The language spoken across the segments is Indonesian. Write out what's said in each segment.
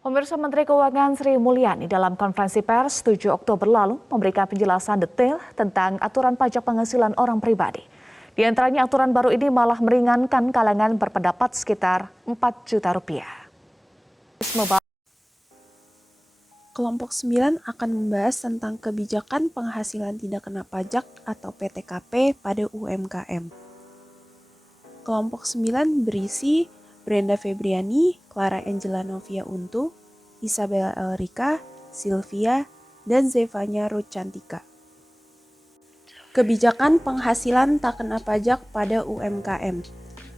Pemirsa, Menteri Keuangan Sri Mulyani dalam konferensi pers 7 Oktober lalu memberikan penjelasan detail tentang aturan pajak penghasilan orang pribadi. Di antaranya aturan baru ini malah meringankan kalangan berpendapat sekitar 4 juta rupiah. Kelompok 9 akan membahas tentang kebijakan penghasilan tidak kena pajak atau PTKP pada UMKM. Kelompok 9 berisi Brenda Febriani, Clara Angela Novia Untu, Isabella Elrika, Sylvia, dan Zevanya Ruth Cantika. Kebijakan penghasilan tak kena pajak pada UMKM.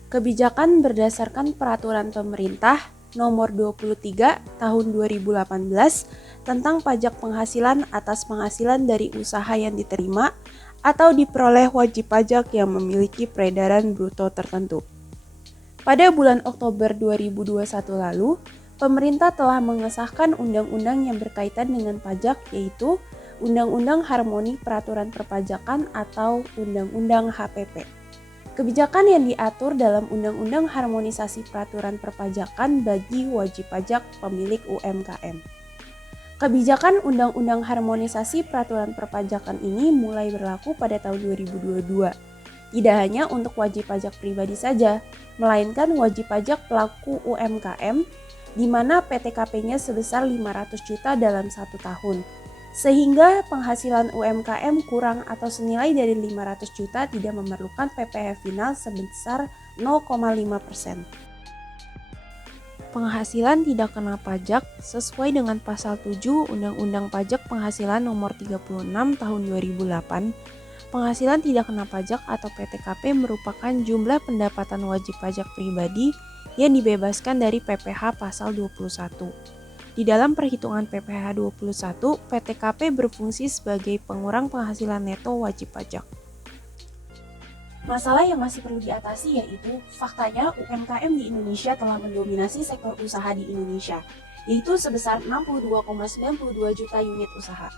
Kebijakan berdasarkan peraturan pemerintah nomor 23 tahun 2018 tentang pajak penghasilan atas penghasilan dari usaha yang diterima atau diperoleh wajib pajak yang memiliki peredaran bruto tertentu. Pada bulan Oktober 2021 lalu, pemerintah telah mengesahkan undang-undang yang berkaitan dengan pajak, yaitu Undang-Undang Harmoni Peraturan Perpajakan atau Undang-Undang HPP. Kebijakan yang diatur dalam Undang-Undang Harmonisasi Peraturan Perpajakan bagi wajib pajak pemilik UMKM. Kebijakan Undang-Undang Harmonisasi Peraturan Perpajakan ini mulai berlaku pada tahun 2022. Tidak hanya untuk wajib pajak pribadi saja, melainkan wajib pajak pelaku UMKM, di mana PTKP-nya sebesar 500 juta dalam 1 tahun. Sehingga penghasilan UMKM kurang atau senilai dari 500 juta tidak memerlukan PPh final sebesar 0,5%. Penghasilan tidak kena pajak sesuai dengan pasal 7 Undang-Undang Pajak Penghasilan nomor 36 tahun 2008. Penghasilan tidak kena pajak atau PTKP merupakan jumlah pendapatan wajib pajak pribadi yang dibebaskan dari PPh pasal 21. Di dalam perhitungan PPh 21, PTKP berfungsi sebagai pengurang penghasilan neto wajib pajak. Masalah yang masih perlu diatasi yaitu faktanya UMKM di Indonesia telah mendominasi sektor usaha di Indonesia, yaitu sebesar 62,92 juta unit usaha.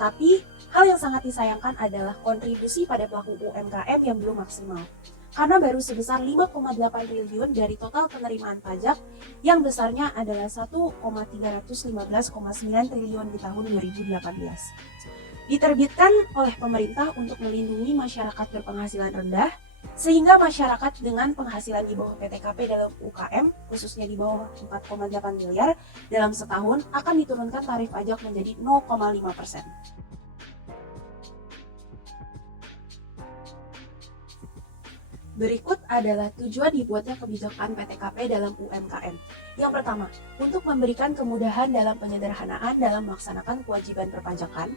Tapi, hal yang sangat disayangkan adalah kontribusi pada pelaku UMKM yang belum maksimal. Karena baru sebesar 5,8 triliun dari total penerimaan pajak yang besarnya adalah 1,315,9 triliun di tahun 2018. Diterbitkan oleh pemerintah untuk melindungi masyarakat berpenghasilan rendah, sehingga masyarakat dengan penghasilan di bawah PTKP dalam UKM, khususnya di bawah 4,8 miliar, dalam setahun akan diturunkan tarif pajak menjadi 0,5%. Berikut adalah tujuan dibuatnya kebijakan PTKP dalam UMKM. Yang pertama, untuk memberikan kemudahan dalam penyederhanaan dalam melaksanakan kewajiban perpajakan.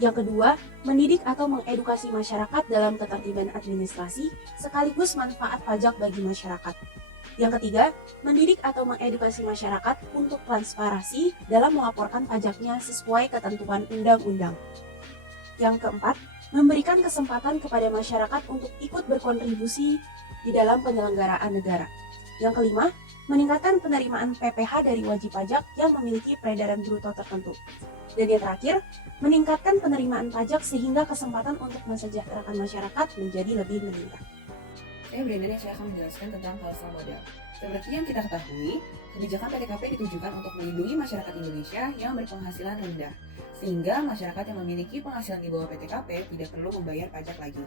Yang kedua, mendidik atau mengedukasi masyarakat dalam ketertiban administrasi sekaligus manfaat pajak bagi masyarakat. Yang ketiga, mendidik atau mengedukasi masyarakat untuk transparansi dalam melaporkan pajaknya sesuai ketentuan undang-undang. Yang keempat, memberikan kesempatan kepada masyarakat untuk ikut berkontribusi di dalam penyelenggaraan negara. Yang kelima, meningkatkan penerimaan PPh dari wajib pajak yang memiliki peredaran bruto tertentu. Dan yang terakhir, meningkatkan penerimaan pajak sehingga kesempatan untuk mensejahterakan masyarakat menjadi lebih meningkat. Saya Brenda yang saya akan menjelaskan tentang klausul modal. Seperti yang kita ketahui, kebijakan PTKP ditujukan untuk melindungi masyarakat Indonesia yang berpenghasilan rendah, sehingga masyarakat yang memiliki penghasilan di bawah PTKP tidak perlu membayar pajak lagi.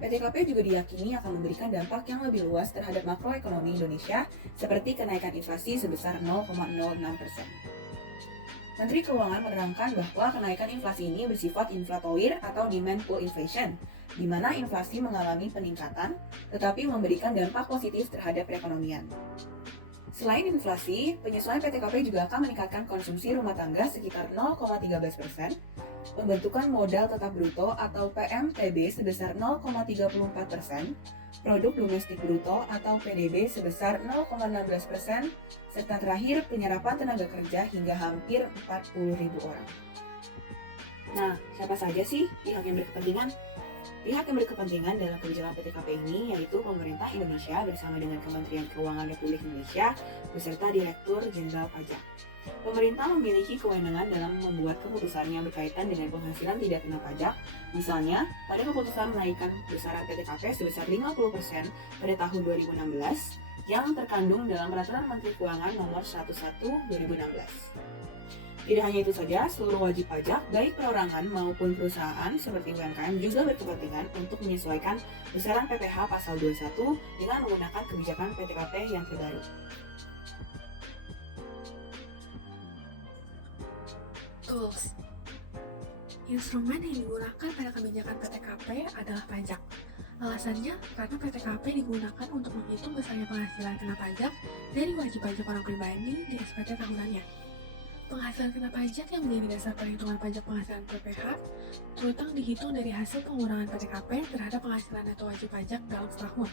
PTKP juga diyakini akan memberikan dampak yang lebih luas terhadap makroekonomi Indonesia, seperti kenaikan inflasi sebesar 0,06%. Menteri Keuangan menerangkan bahwa kenaikan inflasi ini bersifat inflatoir atau demand pull inflation, di mana inflasi mengalami peningkatan, tetapi memberikan dampak positif terhadap perekonomian. Selain inflasi, penyesuaian PTKP juga akan meningkatkan konsumsi rumah tangga sekitar 0,13%, pembentukan modal tetap bruto atau PMTB sebesar 0,34%, produk domestik bruto atau PDB sebesar 0,16%, serta terakhir penyerapan tenaga kerja hingga hampir 40.000 orang. Nah, siapa saja sih pihak yang berkepentingan? Pihak yang berkepentingan dalam kebijakan PTKP ini yaitu pemerintah Indonesia bersama dengan Kementerian Keuangan Republik Indonesia beserta Direktur Jenderal Pajak. Pemerintah memiliki kewenangan dalam membuat keputusan yang berkaitan dengan penghasilan tidak kena pajak. Misalnya, pada keputusan menaikkan besaran PTKP sebesar 50% pada tahun 2016, yang terkandung dalam Peraturan Menteri Keuangan Nomor 101/2016. Tidak hanya itu saja, seluruh wajib pajak, baik perorangan maupun perusahaan seperti UMKM juga berkepentingan untuk menyesuaikan besaran PPh pasal 21 dengan menggunakan kebijakan PTKP yang terbaru. Tools. Instrumen yang digunakan pada kebijakan PTKP adalah pajak. Alasannya karena PTKP digunakan untuk menghitung besarnya penghasilan kena pajak dari wajib pajak orang pribadi di SPT tahunannya. Penghasilan kena pajak yang menjadi dasar perhitungan pajak penghasilan PPh terutama dihitung dari hasil pengurangan PTKP terhadap penghasilan neto wajib pajak dalam setahun.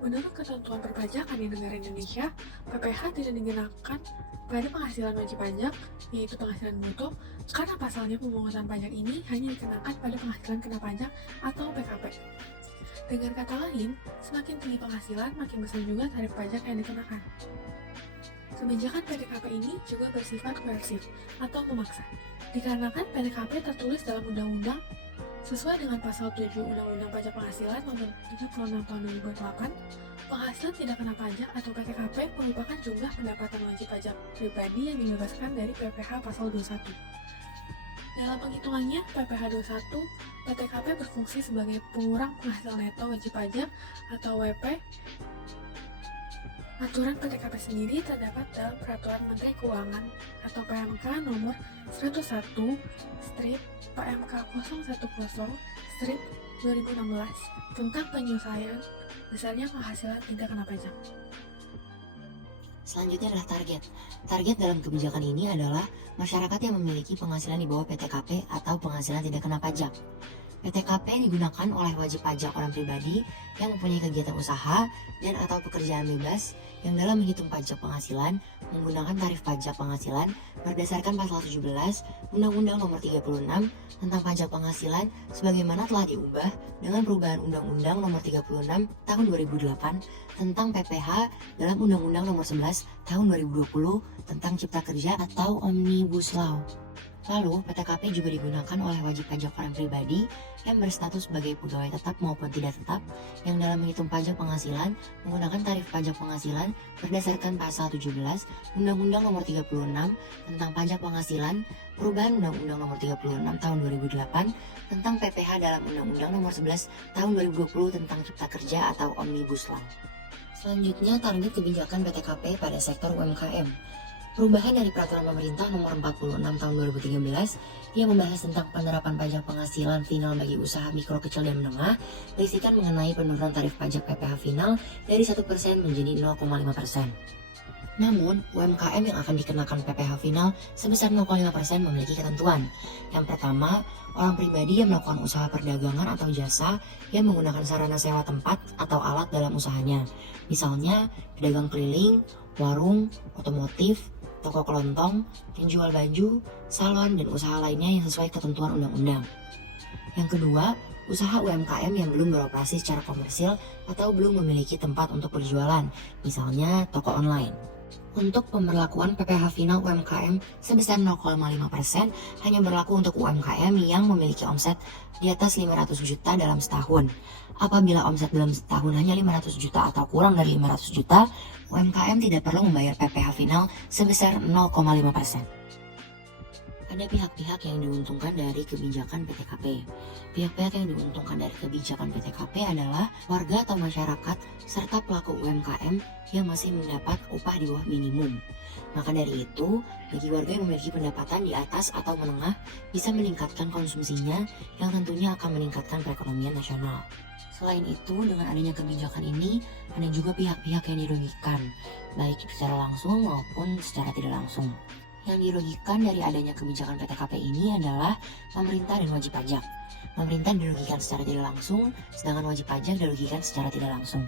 Menurut ketentuan perpajakan di negara Indonesia, PPh tidak digunakan pada penghasilan wajib pajak, yaitu penghasilan bruto, karena pasalnya pemungutan pajak ini hanya dikenakan pada penghasilan kena pajak atau PKP. Dengan kata lain, semakin tinggi penghasilan, makin besar juga tarif pajak yang dikenakan. Kebijakan PTKP ini juga bersifat koersif atau memaksa, dikarenakan PTKP tertulis dalam undang-undang sesuai dengan pasal 7 Undang-Undang Pajak Penghasilan Nomor 36 Tahun 2008. Penghasilan tidak kena pajak atau PTKP merupakan jumlah pendapatan wajib pajak pribadi yang dibebaskan dari PPh pasal 21. Dalam penghitungannya, PPh 21, PTKP berfungsi sebagai pengurang penghasilan neto wajib pajak atau WP. Aturan PTKP sendiri terdapat dalam Peraturan Menteri Keuangan atau PMK nomor 101/PMK 010/2016 tentang penyelesaian besarnya penghasilan tidak kena pajak. Selanjutnya adalah target. Target dalam kebijakan ini adalah masyarakat yang memiliki penghasilan di bawah PTKP atau penghasilan tidak kena pajak. PTKP digunakan oleh wajib pajak orang pribadi yang mempunyai kegiatan usaha dan atau pekerjaan bebas yang dalam menghitung pajak penghasilan menggunakan tarif pajak penghasilan berdasarkan pasal 17 Undang-Undang Nomor 36 tentang pajak penghasilan sebagaimana telah diubah dengan perubahan Undang-Undang Nomor 36 Tahun 2008 tentang PPh dalam Undang-Undang Nomor 11 Tahun 2020 tentang Cipta Kerja atau Omnibus Law. Lalu, PTKP juga digunakan oleh wajib pajak orang pribadi yang berstatus sebagai pegawai tetap maupun tidak tetap yang dalam menghitung pajak penghasilan menggunakan tarif pajak penghasilan berdasarkan pasal 17 Undang-Undang Nomor 36 tentang pajak penghasilan, perubahan Undang-Undang Nomor 36 Tahun 2008 tentang PPh dalam Undang-Undang Nomor 11 Tahun 2020 tentang Cipta Kerja atau Omnibus Law. Selanjutnya, target kebijakan PTKP pada sektor UMKM. Perubahan dari Peraturan Pemerintah Nomor 46 Tahun 2013 yang membahas tentang penerapan pajak penghasilan final bagi usaha mikro, kecil, dan menengah berisikan mengenai penurunan tarif pajak PPh final dari 1% menjadi 0,5%. Namun, UMKM yang akan dikenakan PPh final sebesar 0,5% memiliki ketentuan. Yang pertama, orang pribadi yang melakukan usaha perdagangan atau jasa yang menggunakan sarana sewa tempat atau alat dalam usahanya. Misalnya, pedagang keliling, warung, otomotif, toko kelontong, penjual baju, salon, dan usaha lainnya yang sesuai ketentuan undang-undang. Yang kedua, usaha UMKM yang belum beroperasi secara komersil atau belum memiliki tempat untuk berjualan, misalnya toko online. Untuk pemberlakuan PPh final UMKM sebesar 0,5% hanya berlaku untuk UMKM yang memiliki omset di atas 500 juta dalam setahun. Apabila omset dalam setahun hanya 500 juta atau kurang dari 500 juta, UMKM tidak perlu membayar PPh final sebesar 0,5%. Ada pihak-pihak yang diuntungkan dari kebijakan PTKP. Pihak-pihak yang diuntungkan dari kebijakan PTKP adalah warga atau masyarakat serta pelaku UMKM yang masih mendapat upah di bawah minimum. Maka dari itu, bagi warga yang memiliki pendapatan di atas atau menengah bisa meningkatkan konsumsinya yang tentunya akan meningkatkan perekonomian nasional. Selain itu, dengan adanya kebijakan ini, ada juga pihak-pihak yang dirugikan, baik secara langsung maupun secara tidak langsung. Yang dirugikan dari adanya kebijakan PTKP ini adalah pemerintah dan wajib pajak. Pemerintah dirugikan secara tidak langsung, sedangkan wajib pajak dirugikan secara tidak langsung.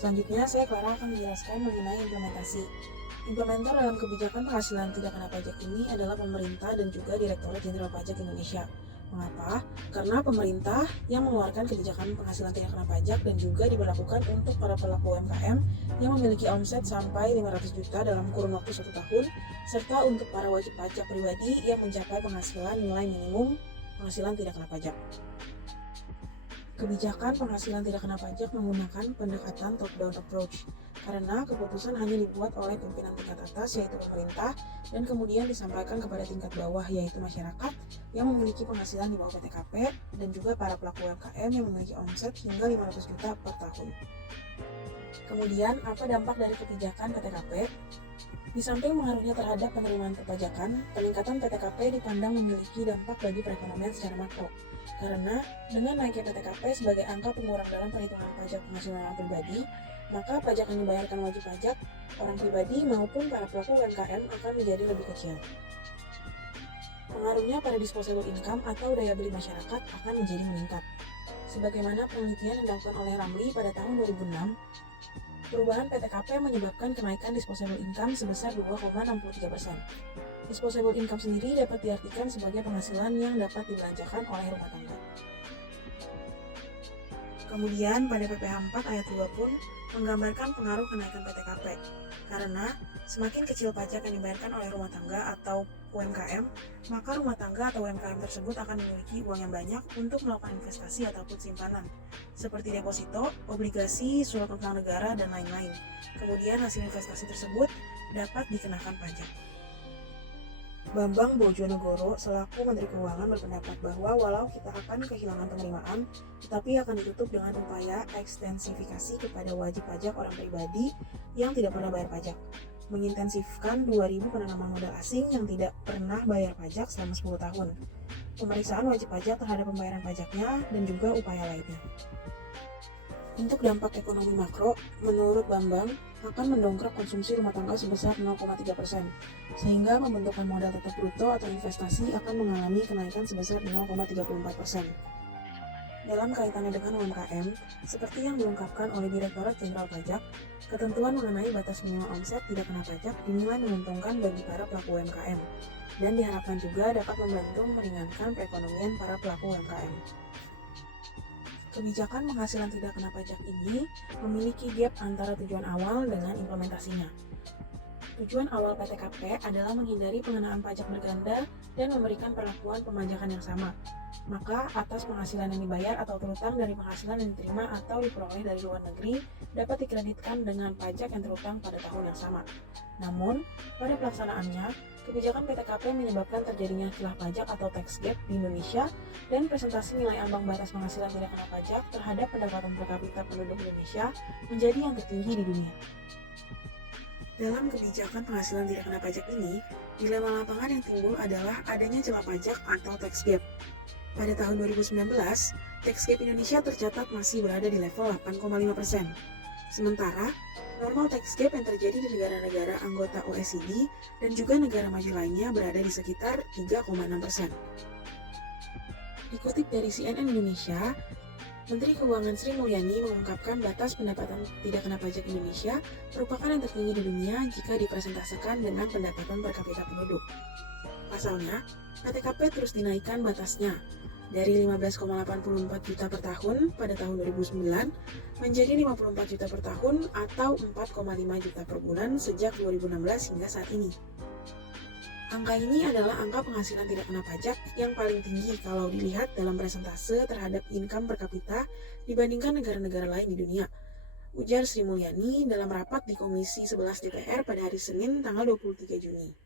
Selanjutnya, saya Clara akan menjelaskan mengenai implementasi. Implementer dalam kebijakan penghasilan tidak kena pajak ini adalah pemerintah dan juga Direktorat Jenderal Pajak Indonesia. Mengapa? Karena pemerintah yang mengeluarkan kebijakan penghasilan tidak kena pajak dan juga diberlakukan untuk para pelaku UMKM yang memiliki omset sampai 500 juta dalam kurun waktu 1 tahun, serta untuk para wajib pajak pribadi yang mencapai penghasilan nilai minimum penghasilan tidak kena pajak. Kebijakan penghasilan tidak kena pajak menggunakan pendekatan top-down approach, karena keputusan hanya dibuat oleh pimpinan tingkat atas yaitu pemerintah dan kemudian disampaikan kepada tingkat bawah yaitu masyarakat yang memiliki penghasilan di bawah PTKP dan juga para pelaku UMKM yang memiliki omset hingga 500 juta per tahun. Kemudian, apa dampak dari kebijakan PTKP? Di samping pengaruhnya terhadap penerimaan perpajakan, peningkatan PTKP dipandang memiliki dampak bagi perekonomian secara makro. Karena dengan naiknya PTKP sebagai angka pengurang dalam perhitungan pajak penghasilan orang pribadi, maka pajak yang dibayarkan wajib pajak orang pribadi maupun para pelaku UMKM akan menjadi lebih kecil. Pengaruhnya pada disposable income atau daya beli masyarakat akan menjadi meningkat. Sebagaimana penelitian yang dilakukan oleh Ramli pada tahun 2006, perubahan PTKP menyebabkan kenaikan disposable income sebesar 2,63%. Disposable income sendiri dapat diartikan sebagai penghasilan yang dapat dibelanjakan oleh rumah tangga. Kemudian pada PPh 4 ayat 2 pun menggambarkan pengaruh kenaikan PTKP. Karena semakin kecil pajak yang dibayarkan oleh rumah tangga atau UMKM, maka rumah tangga atau UMKM tersebut akan memiliki uang yang banyak untuk melakukan investasi ataupun simpanan, seperti deposito, obligasi, surat utang negara, dan lain-lain. Kemudian hasil investasi tersebut dapat dikenakan pajak. Bambang Bojonegoro selaku Menteri Keuangan berpendapat bahwa walau kita akan kehilangan penerimaan, tetapi akan ditutup dengan upaya ekstensifikasi kepada wajib pajak orang pribadi yang tidak pernah bayar pajak, mengintensifkan 2.000 penanaman modal asing yang tidak pernah bayar pajak selama 10 tahun, pemeriksaan wajib pajak terhadap pembayaran pajaknya, dan juga upaya lainnya. Untuk dampak ekonomi makro, menurut Bambang, akan mendongkrak konsumsi rumah tangga sebesar 0,3%, sehingga pembentukan modal tetap bruto atau investasi akan mengalami kenaikan sebesar 0,34%. Dalam kaitannya dengan UMKM, seperti yang diungkapkan oleh Direktorat Jenderal Pajak, ketentuan mengenai batas minimal omset tidak kena pajak dinilai menguntungkan bagi para pelaku UMKM, dan diharapkan juga dapat membantu meringankan perekonomian para pelaku UMKM. Kebijakan penghasilan tidak kena pajak ini memiliki gap antara tujuan awal dengan implementasinya. Tujuan awal PTKP adalah menghindari pengenaan pajak berganda dan memberikan perlakuan pemajakan yang sama. Maka, atas penghasilan yang dibayar atau terutang dari penghasilan yang diterima atau diperoleh dari luar negeri dapat dikreditkan dengan pajak yang terutang pada tahun yang sama. Namun, pada pelaksanaannya, kebijakan PTKP menyebabkan terjadinya celah pajak atau tax gap di Indonesia dan presentasi nilai ambang batas penghasilan tidak kena pajak terhadap pendapatan per kapita penduduk Indonesia menjadi yang tertinggi di dunia. Dalam kebijakan penghasilan tidak kena pajak ini, dilema lapangan yang timbul adalah adanya celah pajak atau tax gap. Pada tahun 2019, tax gap Indonesia tercatat masih berada di level 8,5%. Sementara, normal tax gap yang terjadi di negara-negara anggota OECD dan juga negara maju lainnya berada di sekitar 3,6%. Dikutip dari CNN Indonesia, Menteri Keuangan Sri Mulyani mengungkapkan batas pendapatan tidak kena pajak Indonesia merupakan yang tertinggi di dunia jika dipresentasikan dengan pendapatan per kapita penduduk. Pasalnya, PTKP terus dinaikkan batasnya dari 15,84 juta per tahun pada tahun 2009 menjadi 54 juta per tahun atau 4,5 juta per bulan sejak 2016 hingga saat ini. Angka ini adalah angka penghasilan tidak kena pajak yang paling tinggi kalau dilihat dalam persentase terhadap income per kapita dibandingkan negara-negara lain di dunia, ujar Sri Mulyani dalam rapat di Komisi 11 DPR pada hari Senin tanggal 23 Juni.